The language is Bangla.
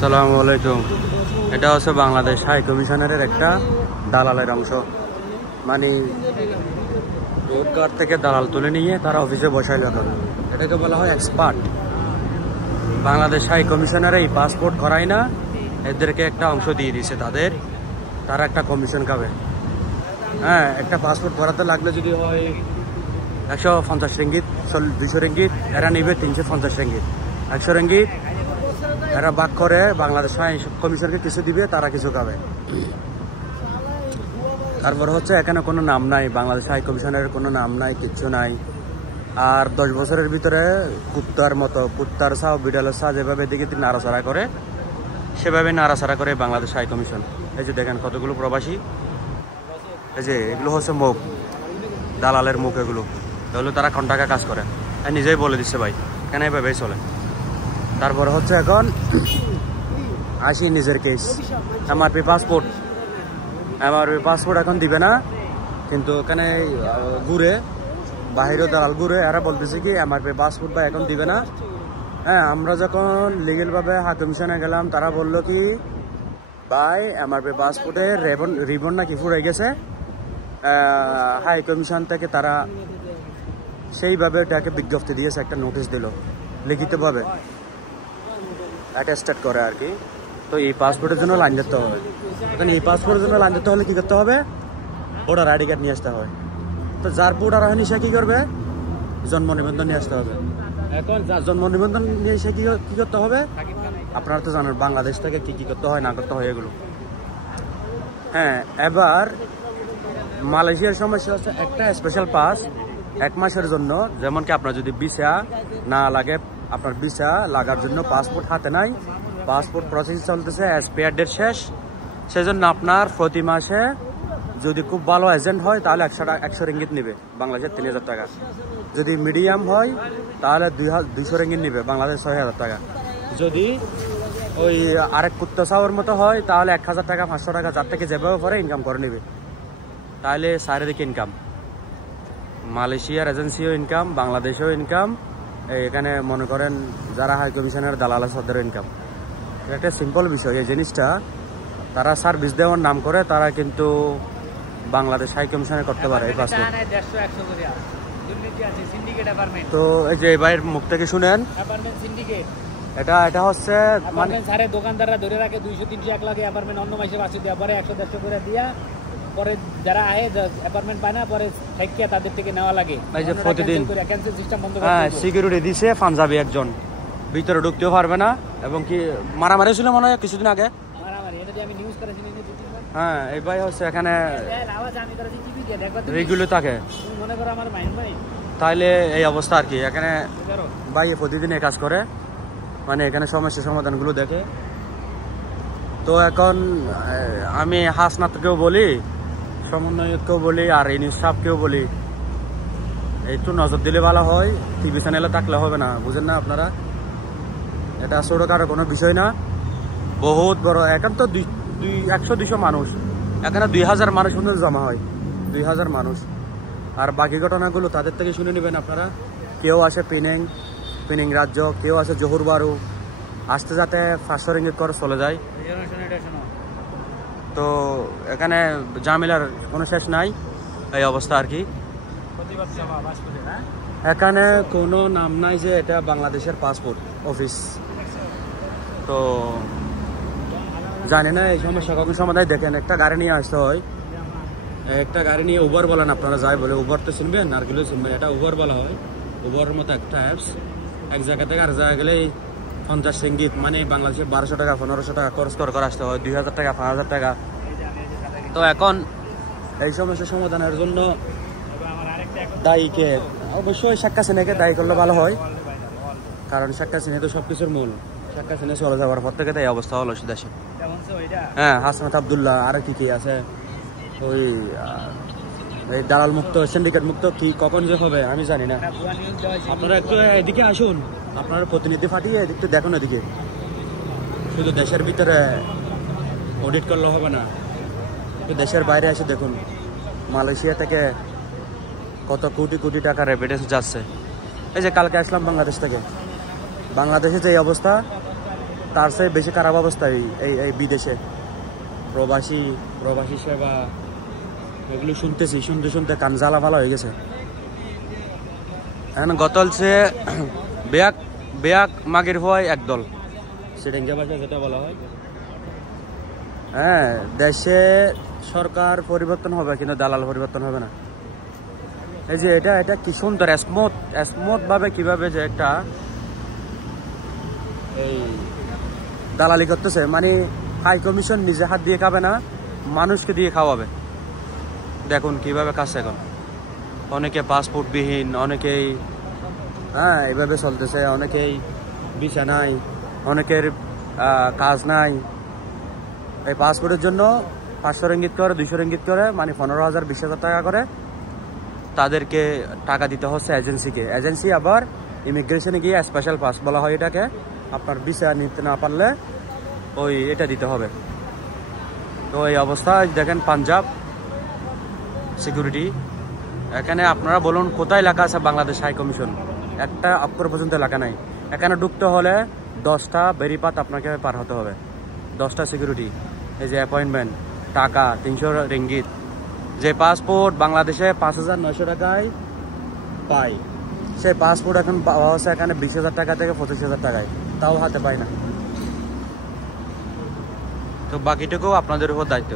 আসসালামু আলাইকুম। এটা হচ্ছে বাংলাদেশ হাই কমিশনারের একটা দালালের অংশ। মানে রোডঘাট থেকে দালাল তুলে নিয়ে তারা অফিসে বসাইল। এটাকে বলা হয় এক্সপার্ট। বাংলাদেশ হাই কমিশনার এই পাসপোর্ট করায় না, এদেরকে একটা অংশ দিয়ে দিছে তারা একটা কমিশন খাবে। হ্যাঁ, একটা পাসপোর্ট করাতে লাগলে যদি হয় 150 রিঙ্গিত, 200 রিঙ্গিত, এরা নিবে 350 রিঙ্গিত, 100 রিঙ্গিত। এরা বাক করে বাংলাদেশ হাই কমিশনকে কিছু দিবে, তারা কিছু খাবে। তারপর হচ্ছে এখানে কোনো নাম নাই, বাংলাদেশ হাই কমিশনের কোনো নাম নাই, কিচ্ছু নাই। আর 10 বছরের ভিতরে কুত্তার ছাও বিড়ালের ছাও যেভাবে দিকে নাড়াচাড়া করে, সেভাবে নাড়াচাড়া করে বাংলাদেশ হাই কমিশন। এই যে দেখেন কতগুলো প্রবাসী, এই যে এগুলো হচ্ছে মুখ, দালালের মুখ। এগুলো তারা কন্ট্রাক্টে কাজ করে, নিজেই বলে দিচ্ছে ভাই কেন এভাবেই চলে। তারপর হচ্ছে এখন আসি নিজের কেস, এমআরপি পাসপোর্ট এখন দিবে না, কিন্তু ওখানে ঘুরে বাহিরেও দালাল ঘুরে, এরা বলতেছে কি এমআরপি পাসপোর্ট বা এখন দিবে না। হ্যাঁ, আমরা যখন লিগেলভাবে হাই কমিশনে গেলাম, তারা বললো কি ভাই এমআরপি পাসপোর্টে রিবন নাকি ফুরে গেছে। হাই কমিশন থেকে তারা সেইভাবে এটাকে বিজ্ঞপ্তি দিয়েছে, একটা নোটিশ দিল লিখিতভাবে অ্যাটেস্টেড করে আর কি। তো এই পাসপোর্টের জন্য লাইন ধরতে হবে। এখন এই পাসপোর্টের জন্য লাইন ধরতে হলে কী করতে হবে? ভোটার আইডি কার্ড নিয়ে আসতে হবে। তো যার ভোটার হয়নি সে কী করবে? জন্ম নিবন্ধন নিয়ে আসতে হবে। এখন যার জন্ম নিবন্ধন নিয়ে সে কী করতে হবে? আপনারা তো জানেন বাংলাদেশ থেকে কী করতে হয় না করতে হয় এগুলো। হ্যাঁ, এবার মালয়েশিয়ার সমস্যা হচ্ছে একটা স্পেশাল পাস 1 মাসের জন্য। যেমন কি আপনার যদি ভিসা না লাগে, আপনার ভিসা লাগার জন্য পাসপোর্ট হাতে নাই, পাসপোর্ট প্রসেস চলতেছে, এক্সপায়ার ডেট শেষ, সেজন্য আপনার প্রতি মাসে যদি খুব ভালো এজেন্ট হয় তাহলে 100 রিঙ্গিত নেবে, বাংলাদেশের 3000 টাকা। যদি মিডিয়াম হয় তাহলে 200 রিঙ্গিত নেবে, বাংলাদেশ 6000 টাকা। যদি ওই আরেক কুত্তা চাওয়ার মতো হয় তাহলে 1000 টাকা 500 টাকা, যার থেকে যেভাবে পরে ইনকাম করে নেবে। তাহলে চারিদিকে ইনকাম, মালয়েশিয়ার এজেন্সিও ইনকাম, বাংলাদেশেও ইনকাম, এখানে মনে করেন যারা হাই কমিশনের দালাল আছে তাদেরও ইনকাম। একটা সিম্পল বিষয়। এই জিনিসটা তারা সার্ভিস দেওয়ার নাম করে, তারা কিন্তু বাংলাদেশ হাই কমিশনে করতে পারে এই পাসপোর্ট। তো এই যে ভাইয়ের মুখ থেকে শুনেন, এটা হচ্ছে মানে দোকানদাররা ধরে রাখে 200, 300, 1 লাখ অ্যাপার্টমেন্ট অন্য মাসে বাঁচিয়ে দেওয়া, পরে 100, 150 করে দিয়া পরে যারা আহে অ্যাপার্টমেন্ট পায় না, পরে থেকে তাদের থেকে নেওয়া লাগে। এই যে প্রতিদিন ক্যান্সেল সিস্টেম বন্ধ করে, হ্যাঁ, সিকিউরিটি দিছে পাঞ্জাবি একজন, ভিতরে ঢুকতেও পারবে না। এবং কি মারামারি ছিল মনে হয় কিছুদিন আগে, মারামারি, এটা যে আমি নিউজ করেছি। হ্যাঁ, এই ভাই হচ্ছে এখানে রেগুলো থাকে, মনে করো আমার মাইন্ড ভাই, তাইলে এই অবস্থা আর কি। এখানে ভাই প্রতিদিন এই কাজ করে, মানে এখানে সমস্যা সমাধানগুলো দেখে। তো এখন আমি হাসনাতকেও বলি, সমন্বয়ককেও বলি, আর ইউনুস সাহেবকেও বলি, একটু নজর দিলে ভালো হয়। টিভি চ্যানেলে থাকলে হবে না, বুঝেন না আপনারা? এটা ছোটখাটো কোনো বিষয় না, বহুত বড়। এখন তো 100-200 মানুষ, এখানে 2000 মানুষ পর্যন্ত জমা হয়, 2000 মানুষ। আর বাকি ঘটনাগুলো তাদের থেকে শুনে নেবেন আপনারা। কেউ আসে পিনিং রাজ্য, কেউ আসে জহুর বারু, আসতে যাতে 500 রিঙ্গিত করে চলে যায়। তো এখানে ঝামেলার কোনো শেষ নাই, এই অবস্থা আর কি। এখানে কোনো নাম নাই যে এটা বাংলাদেশের পাসপোর্ট অফিস। তো জানি না এই সমস্যা কখন সমাধান। দেখেন একটা গাড়ি নিয়ে আসতে হয়, একটা গাড়ি নিয়ে উবার বলেন আপনারা, যাই বলে উবার তো চিনবেন, আর গুলো চিনবেন। এটা উবার বলা হয়, উবারের মতো একটা অ্যাপস। এক জায়গা থেকে আর জায়গা গেলে 50 রিঙ্গিত, মানে বাংলাদেশে 1200 টাকা 1500 টাকা খরচ করে আসতে হয়, 2000 টাকা 5000 টাকা। তো এখন এই সমস্যা সমাধানের জন্য দায়ীকে অবশ্যই শেখ হাসিনাকে দায়ী করলে ভালো হয়, কারণ শেখ হাসিনা তো সবকিছুর মূল। শেখ হাসিনা চলে যাওয়ার পর থেকে তো এই অবস্থা হলো দেশে। হ্যাঁ, হাসনাত আবদুল্লাহ, আর কি আছে, ওই দালাল মুক্ত, সিন্ডিকেট মুক্ত কি কখন যে হবে আমি জানি না। আপনারা একটু এদিকে আসুন, আপনারা প্রতিনিধি পাঠিয়ে এদিকে দেখুন। এদিকে শুধু দেশের ভিতরে অডিট করলে হবে না, দেশের বাইরে এসে দেখুন মালয়েশিয়া থেকে কত কোটি কোটি টাকা রেমিটেন্স যাচ্ছে। এই যে কালকে আসলাম বাংলাদেশ থেকে, বাংলাদেশে যে অবস্থা, তার চেয়ে বেশি খারাপ অবস্থা এই বিদেশে প্রবাসী সেবা এগুলো শুনতেছি, শুনতে কান জ্বালা ফালা হয়ে গেছে। এখন গত হচ্ছে বেয়াক মাগের হয় একদল, সিরিঞ্জা ভাষায় যেটা বলা হয়। হ্যাঁ, দেশে সরকার পরিবর্তন হবে কিন্তু দালাল পরিবর্তন হবে না। এই যে এটা কি সুন্দর স্মুথ ভাবে কিভাবে যে একটা এই দালালি করতেছে, মানে হাই কমিশন নিজে হাত দিয়ে খাবে না, মানুষকে দিয়ে খাওয়াবে। দেখুন কিভাবে কাজ এখন, অনেকে পাসপোর্টবিহীন, অনেকেই এইভাবে চলতেছে, অনেকেই ভিসা নাই, অনেকের কাজ নাই। এই পাসপোর্টের জন্য 500 রিঙ্গিত করে, 200 রিঙ্গিত করে, মানে 15,000 20,000 টাকা করে তাদেরকে টাকা দিতে হচ্ছে এজেন্সিকে। এজেন্সি আবার ইমিগ্রেশনে গিয়ে স্পেশাল পাস বলা হয় এটাকে, আপনার ভিসা নিতে না পারলে ওই এটা দিতে হবে। তো এই অবস্থায় দেখেন পাঞ্জাব সিকিউরিটি, এখানে আপনারা বলুন কোথায় লেখা আছে বাংলাদেশ হাই কমিশন? একটা অক্ষর পর্যন্ত লেখা নাই। এখানে ঢুকতে হলে 10টা বেরিপাত আপনাকে পার হতে হবে, 10টা সিকিউরিটি। এই যে অ্যাপয়েন্টমেন্ট, টাকা 300 রিঙ্গিত। যে পাসপোর্ট বাংলাদেশে 5,900 টাকায় পাই, সেই পাসপোর্ট এখন পাওয়া হচ্ছে এখানে 20,000 টাকা থেকে 25,000 টাকায়, তাও হাতে পায় না। তো বাকিটুকু আপনাদের উপর দায়িত্ব।